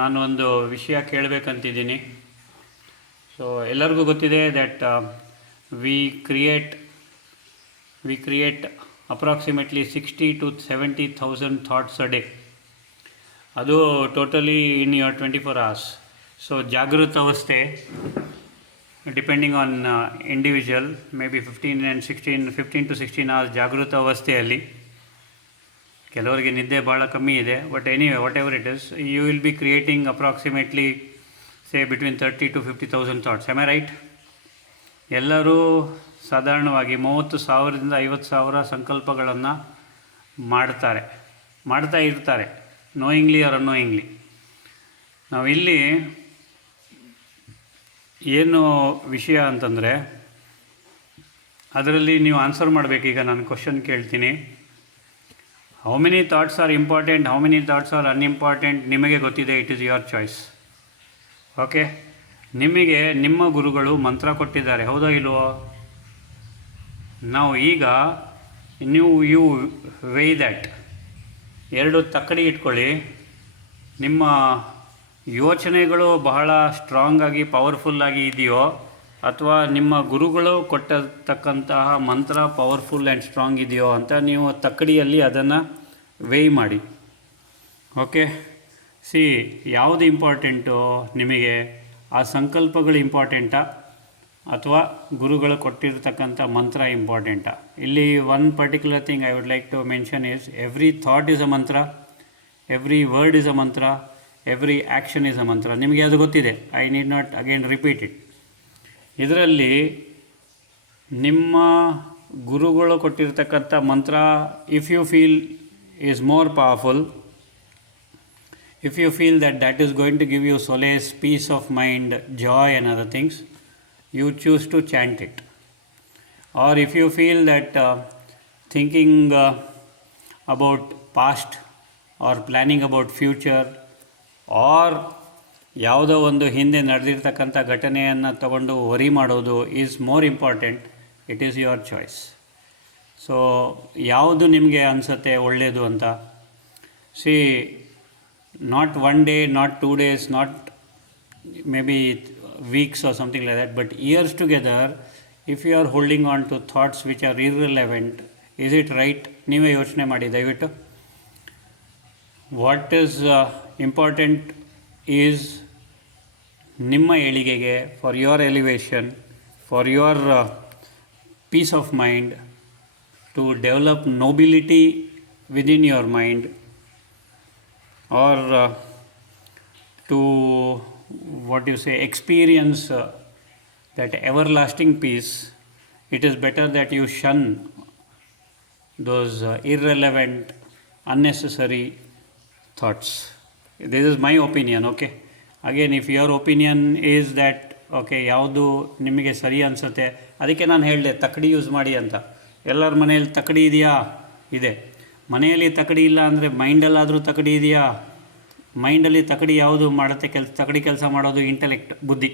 ನಾನು ಒಂದು ವಿಷಯ ಕೇಳಬೇಕಂತಿದ್ದೀನಿ. ಸೊ ಎಲ್ಲರಿಗೂ ಗೊತ್ತಿದೆ that we create approximately 60,000 to 70,000 thoughts a day. ಅದು totally in your 24 hours. So ಜಾಗೃತ ಅವಸ್ಥೆ depending on individual, maybe 15 to 16 hours ಜಾಗೃತ ಅವಸ್ಥೆಯಲ್ಲಿ. ಕೆಲವರಿಗೆ ನಿದ್ದೆ ಭಾಳ ಕಮ್ಮಿ ಇದೆ, but anyway whatever it is, you will be creating approximately say between 30,000 to 50,000 thoughts. Am I right? ಎಲ್ಲರೂ ಸಾಧಾರಣವಾಗಿ 30,000 to 50,000 ಸಂಕಲ್ಪಗಳನ್ನು ಮಾಡ್ತಾ ಇರ್ತಾರೆ, ನೋಯಿಂಗ್ಲಿ ಆರ್ ಅನ್ನೋಯಿಂಗ್ಲಿ. ನಾವಿಲ್ಲಿ ಏನು ವಿಷಯ ಅಂತಂದರೆ, ಅದರಲ್ಲಿ ನೀವು ಆನ್ಸರ್ ಮಾಡಬೇಕು. ಈಗ ನಾನು ಕ್ವಶನ್ ಕೇಳ್ತೀನಿ, how many thoughts are important, how many thoughts are unimportant ನಿಮಗೆ ಗೊತ್ತಿದೆ. It is your choice. Okay, ನಿಮಗೆ ನಿಮ್ಮ ಗುರುಗಳು ಮಂತ್ರ ಕೊಟ್ಟಿದ್ದಾರೆ, ಹೌದಾ ಇಲ್ವೋ? ನಾವು ಈಗ ಯು ವೇ ದ್ಯಾಟ್. 2 ತಕ್ಕಡಿ ಇಟ್ಕೊಳ್ಳಿ. ನಿಮ್ಮ ಯೋಚನೆಗಳು ಬಹಳ ಸ್ಟ್ರಾಂಗಾಗಿ ಪವರ್ಫುಲ್ಲಾಗಿ ಇದೆಯೋ, ಅಥವಾ ನಿಮ್ಮ ಗುರುಗಳು ಕೊಟ್ಟಿರ್ತಕ್ಕಂತಹ ಮಂತ್ರ ಪವರ್ಫುಲ್ ಆ್ಯಂಡ್ ಸ್ಟ್ರಾಂಗ್ ಇದೆಯೋ ಅಂತ ನೀವು ತಕ್ಕಡಿಯಲ್ಲಿ ಅದನ್ನು ವೇಯ್ ಮಾಡಿ. ಓಕೆ, ಸಿ, ಯಾವುದು ಇಂಪಾರ್ಟೆಂಟು ನಿಮಗೆ? ಆ ಸಂಕಲ್ಪಗಳು ಇಂಪಾರ್ಟೆಂಟಾ ಅಥವಾ ಗುರುಗಳು ಕೊಟ್ಟಿರ್ತಕ್ಕಂಥ ಮಂತ್ರ ಇಂಪಾರ್ಟೆಂಟಾ? ಇಲ್ಲಿ one particular thing I would like to mention is, every thought is a ಮಂತ್ರ, ಎವ್ರಿ ವರ್ಡ್ ಈಸ್ ಅ ಮಂತ್ರ, ಎವ್ರಿ ಆ್ಯಕ್ಷನ್ ಈಸ್ ಅ ಮಂತ್ರ. ನಿಮಗೆ ಅದು ಗೊತ್ತಿದೆ, I need not again repeat it. ಇದರಲ್ಲಿ ನಿಮ್ಮ ಗುರುಗಳು ಕೊಟ್ಟಿರ್ತಕ್ಕಂಥ ಮಂತ್ರ, if you feel is more powerful, if you feel that is going to give you solace, peace of mind, joy and other things, you choose to chant it. Or if you feel that thinking about past or planning about future, or ಯಾವುದೋ ಒಂದು ಹಿಂದೆ ನಡೆದಿರ್ತಕ್ಕಂಥ ಘಟನೆಯನ್ನು ತಗೊಂಡು worry ಮಾಡೋದು is more important, it is your choice. So ಯಾವುದು ನಿಮಗೆ ಅನಿಸುತ್ತೆ ಒಳ್ಳೆಯದು ಅಂತ? C, not 1 day, not 2 days, not maybe weeks or something like that, but years together, if you are holding on to thoughts which are irrelevant, is it right? ನೀವೇ ಯೋಚನೆ ಮಾಡಿ ದಯವಿಟ್ಟು. What is important is ನಿಮ್ಮ ಏಳಿಗೆಗೆ, for your elevation, for your peace of mind, to develop nobility within your mind, or to what you say experience that everlasting peace, it is better that you shun those irrelevant, unnecessary thoughts. This is my opinion. Okay, again, if your opinion is that okay, ಯಾವುದು ನಿಮಗೆ ಸರಿ ಅನಿಸುತ್ತೆ, ಅದಕ್ಕೆ ನಾನು ಹೇಳಿದೆ ತಕ್ಕಡಿ use ಮಾಡಿ ಅಂತ. ಎಲ್ಲರ ಮನೆಯಲ್ಲಿ ತಕ್ಕಡಿ ಇದೆಯಾ? ಇದೆ. ಮನೆಯಲ್ಲಿ ತಕ್ಕಡಿ ಇಲ್ಲ ಅಂದರೆ ಮೈಂಡಲ್ಲಾದರೂ ತಕ್ಕಡಿ ಇದೆಯಾ? ಮೈಂಡಲ್ಲಿ ತಕ್ಕಡಿ ಯಾವುದು ಮಾಡುತ್ತೆ ತಕ್ಕಡಿ ಕೆಲಸ ಮಾಡೋದು ಇಂಟೆಲೆಕ್ಟ್, ಬುದ್ಧಿ.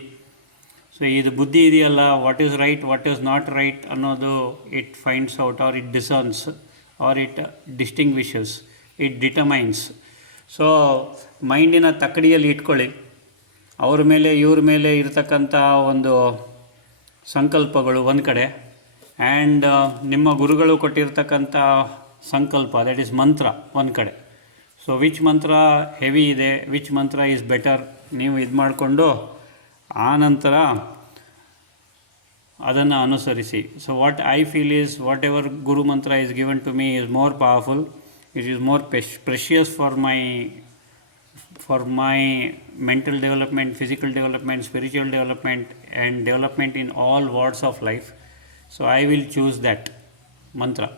ಸೊ ಇದು ಬುದ್ಧಿ ಇದೆಯಲ್ಲ, what is right, what is not right ಅನ್ನೋದು it finds out, or it discerns, or it distinguishes, it determines. So ಮೈಂಡಿನ ತಕ್ಕಡಿಯಲ್ಲಿ ಇಟ್ಕೊಳ್ಳಿ. ಅವ್ರ ಮೇಲೆ ಇವ್ರ ಮೇಲೆ ಇರತಕ್ಕಂಥ ಒಂದು ಸಂಕಲ್ಪಗಳು ಒಂದು ಕಡೆ, ಆ್ಯಂಡ್ ನಿಮ್ಮ ಗುರುಗಳು ಕೊಟ್ಟಿರ್ತಕ್ಕಂಥ ಸಂಕಲ್ಪ, ದಟ್ ಈಸ್ ಮಂತ್ರ, ಒಂದು ಕಡೆ. ಸೊ ವಿಚ್ ಮಂತ್ರ ಹೆವಿ ಇದೆ, ವಿಚ್ ಮಂತ್ರ ಈಸ್ ಬೆಟರ್, ನೀವು ಇದು ಮಾಡಿಕೊಂಡು ಆ ನಂತರ ಅದನ್ನು ಅನುಸರಿಸಿ. So what I feel is, whatever guru mantra is given to me is more powerful, it is more precious for my mental development, physical development, spiritual development and development in all ವಾರ್ಡ್ಸ್ of life. So I will choose that mantra.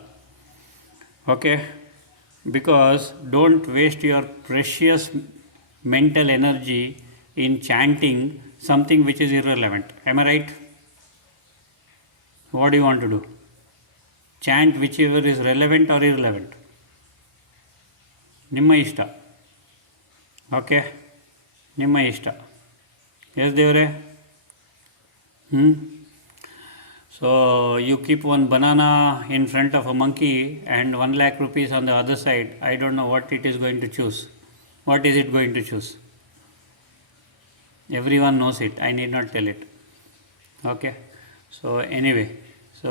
Okay, because don't waste your precious mental energy in chanting something which is irrelevant. Am I right? What do you want to do? Chant whichever is relevant or irrelevant. ನಿಮ್ಮ ಇಷ್ಟ. Okay, ನಿಮ್ಮ ಇಷ್ಟ. S ದೇವರೇ? So you keep one banana in front of a monkey and 1 lakh rupees on the other side. I don't know what it is going to choose. What is it going to choose? Everyone knows it. I need not tell it. Okay. So anyway, so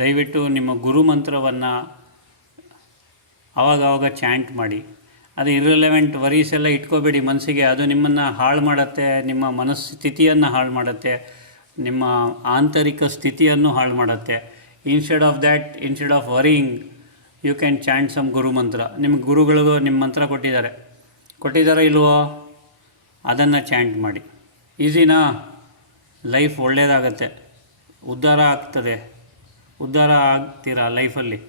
ದಯವಿಟ್ಟು ನಿಮ್ಮ ಗುರುಮಂತ್ರವನ್ನು ಆವಾಗವಾಗ chant ಮಾಡಿ. ಅದು irrelevant worries ಎಲ್ಲ ಇಟ್ಕೋಬೇಡಿ ಮನಸ್ಸಿಗೆ. ಅದು ನಿಮ್ಮನ್ನು ಹಾಳು ಮಾಡುತ್ತೆ, ನಿಮ್ಮ ಮನಸ್ಥಿತಿಯನ್ನು ಹಾಳು ಮಾಡುತ್ತೆ, ನಿಮ್ಮ ಆಂತರಿಕ ಸ್ಥಿತಿಯನ್ನು ಹಾಳು ಮಾಡುತ್ತೆ. Instead of that, instead of worrying, you can chant some guru mantra. ನಿಮ್ಮ ಗುರುಗಳಿಗೂ ನಿಮ್ಮ ಮಂತ್ರ ಕೊಟ್ಟಿದ್ದಾರೋ ಇಲ್ವೋ, ಅದನ್ನು ಚಾಂಟ್ ಮಾಡಿ. ಈಸಿನಾ? ಲೈಫ್ ಒಳ್ಳೆಯದಾಗತ್ತೆ, ಉದ್ಧಾರ ಆಗ್ತೀರಾ ಲೈಫಲ್ಲಿ.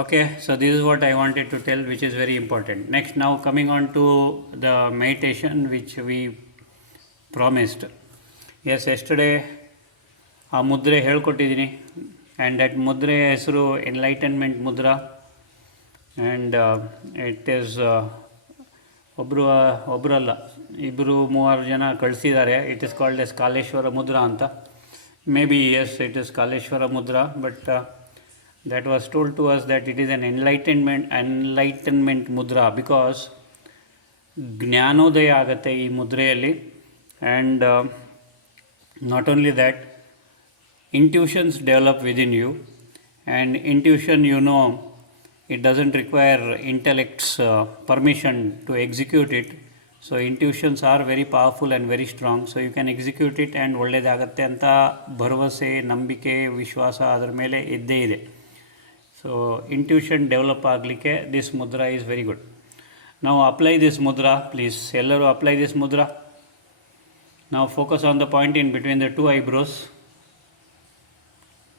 Okay, so this is what I wanted to tell, which is very important. Next, now coming on to the meditation which we promised. Yes, yesterday ಆ ಮುದ್ರೆ ಹೇಳ್ಕೊಟ್ಟಿದ್ದೀನಿ, ಆ್ಯಂಡ್ ದಟ್ ಮುದ್ರೆ ಹೆಸರು enlightenment mudra. And it is ಒಬ್ಬರಲ್ಲ, 2-3 ಜನ ಕಳಿಸಿದ್ದಾರೆ. It is called as Kaleshwara mudra ಅಂತ. Maybe yes, it is Kaleshwara mudra, but that was told to us that it is an enlightenment mudra, because ಜ್ಞಾನೋದಯ ಆಗುತ್ತೆ ಈ ಮುದ್ರೆಯಲ್ಲಿ. And not only that, intuitions develop within you, and intuition, it doesn't require intellect's permission to execute it. So intuitions are very powerful and very strong, so you can execute it and ಒಳ್ಳೆಯದಾಗತ್ತೆ ಅಂತ ಭರವಸೆ, ನಂಬಿಕೆ, ವಿಶ್ವಾಸ ಅದರ ಮೇಲೆ ಇದ್ದೇ ಇದೆ. So intuition develop ಆಗಲಿಕ್ಕೆ this Mudra is very good. ನಾವು ಅಪ್ಲೈ ದಿಸ್ ಮುದ್ರಾ, ಪ್ಲೀಸ್ ಎಲ್ಲರೂ ಅಪ್ಲೈ ದಿಸ್ ಮುದ್ರಾ. ನಾವು focus on the point in between the 2 eyebrows,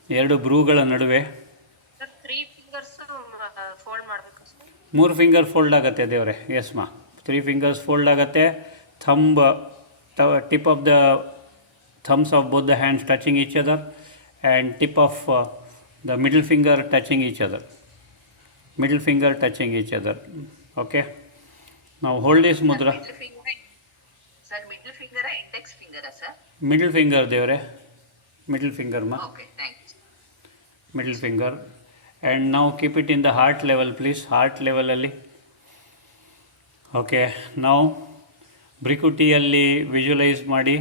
2 ಬ್ರೂಗಳ ನಡುವೆ. 3 ಫಿಂಗರ್ ಫೋಲ್ಡ್ ಆಗುತ್ತೆ ದೇವರೇ. ಎಸ್ ಮಾ, 3 ಫಿಂಗರ್ಸ್ ಫೋಲ್ಡ್ ಆಗುತ್ತೆ. Tip of the thumbs of both the hands touching each other, and tip of the middle finger touching each other. Okay, now hold this mudra. Middle finger index finger sir? Middle finger devare, middle finger ma. Okay, thanks. Middle finger, and now keep it in the heart level, please. Heart level alli. Okay, now brikuti alli visualize ಮಾಡಿ.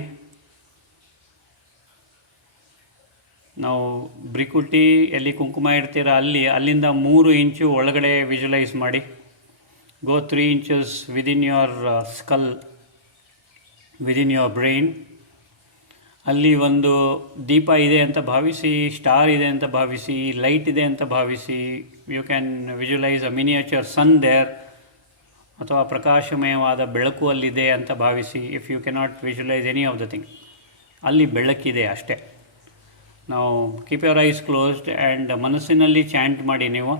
ನಾವು ಬ್ರಿಕುಟಿ ಎಲ್ಲಿ ಕುಂಕುಮ ಇಡ್ತೀರ ಅಲ್ಲಿಂದ 3 ಇಂಚು ಒಳಗಡೆ visualise ಮಾಡಿ. ಗೋ 3 inches within your skull, within your brain. ಅಲ್ಲಿ ಒಂದು ದೀಪ ಇದೆ ಅಂತ ಭಾವಿಸಿ, ಸ್ಟಾರ್ ಇದೆ ಅಂತ ಭಾವಿಸಿ, ಲೈಟ್ ಇದೆ ಅಂತ ಭಾವಿಸಿ. You can visualise a miniature sun there, ಅಥವಾ ಪ್ರಕಾಶಮಯವಾದ ಬೆಳಕು ಅಲ್ಲಿದೆ ಅಂತ ಭಾವಿಸಿ. If you cannot visualise any of the thing, ಅಲ್ಲಿ ಬೆಳಕಿದೆ ಅಷ್ಟೇ. ನಾವು keep your eyes closed and ಮನಸ್ಸಿನಲ್ಲಿ ಚಾಂಟ್ ಮಾಡಿ. ನೀವು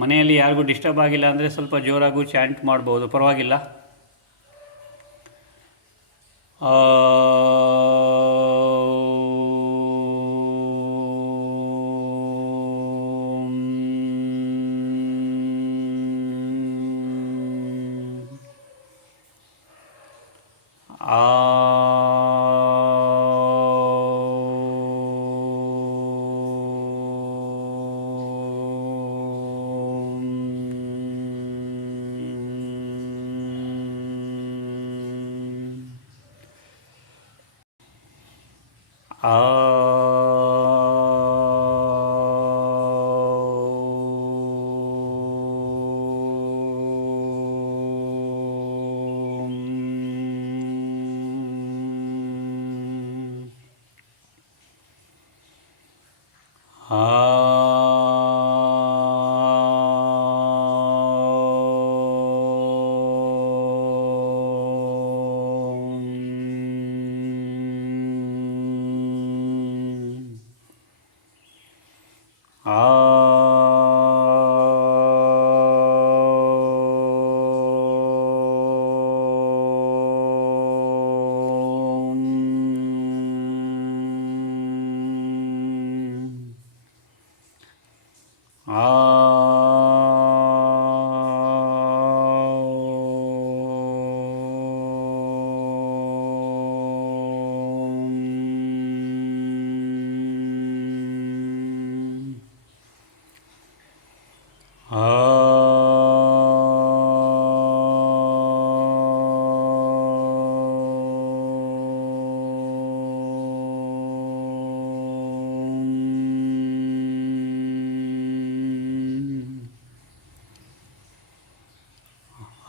ಮನೆಯಲ್ಲಿ ಯಾರಿಗೂ ಡಿಸ್ಟರ್ಬ್ ಆಗಿಲ್ಲ ಅಂದರೆ ಸ್ವಲ್ಪ ಜೋರಾಗೂ ಚಾಂಟ್ ಮಾಡ್ಬೋದು, ಪರವಾಗಿಲ್ಲ.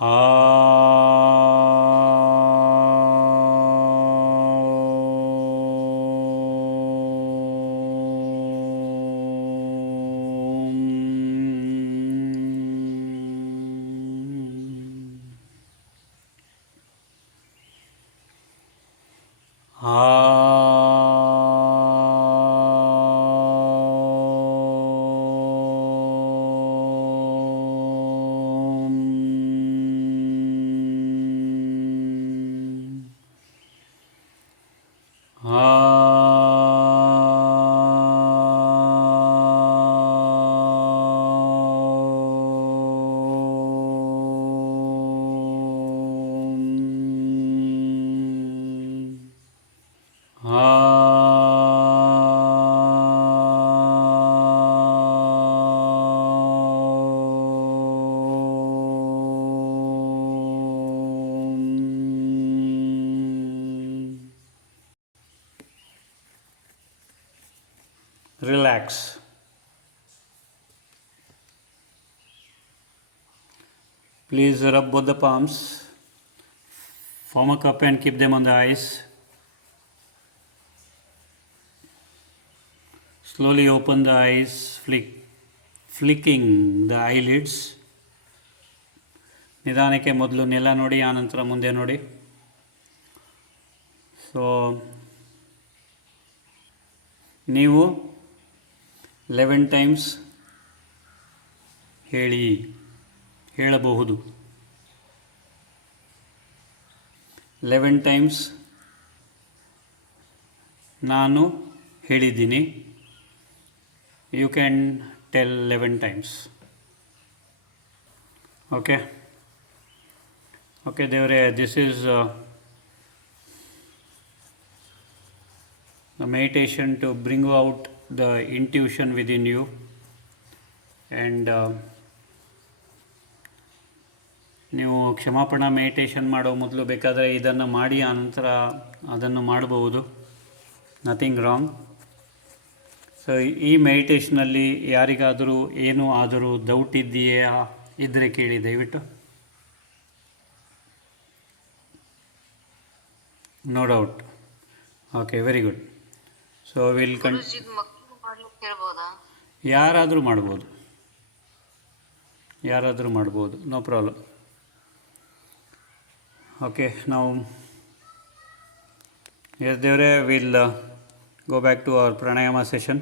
ಆ relax. Please rub both the palms, form a cup and keep them on the eyes. Slowly open the eyes, flicking the eyelids. ನಿಧಾನಕ್ಕೆ ಮೊದಲು ನೆಲ ನೋಡಿ, ಆನಂತರ ಮುಂದೆ ನೋಡಿ. ಸೊ ನೀವು 11 ಟೈಮ್ಸ್ ಹೇಳಬಹುದು. 11 ಟೈಮ್ಸ್ ನಾನು ಹೇಳಿದ್ದೀನಿ. You can tell 11 times. Okay, Devare, this is the meditation to bring out the intuition within you, and ನೀವು ಕ್ಷಮಾಪಣಾ ಮೆಡಿಟೇಷನ್ ಮಾಡೋ ಮೊದಲು ಬೇಕಾದರೆ ಇದನ್ನು ಮಾಡಿ, ಆನಂತರ ಅದನ್ನು ಮಾಡಬಹುದು. Nothing wrong. ಸೊ ಈ ಮೆಡಿಟೇಷನಲ್ಲಿ ಯಾರಿಗಾದರೂ ಏನೂ ಆದರೂ ಡೌಟ್ ಇದ್ದರೆ ಕೇಳಿ ದಯವಿಟ್ಟು. No doubt. Okay, very good. So will ಯಾರಾದರೂ ಮಾಡ್ಬೋದು, ನೋ ಪ್ರಾಬ್ಲಮ್. ಓಕೆ, ನಾವು ಎಸ್ ದೇವರೇ, will go back to our pranayama session.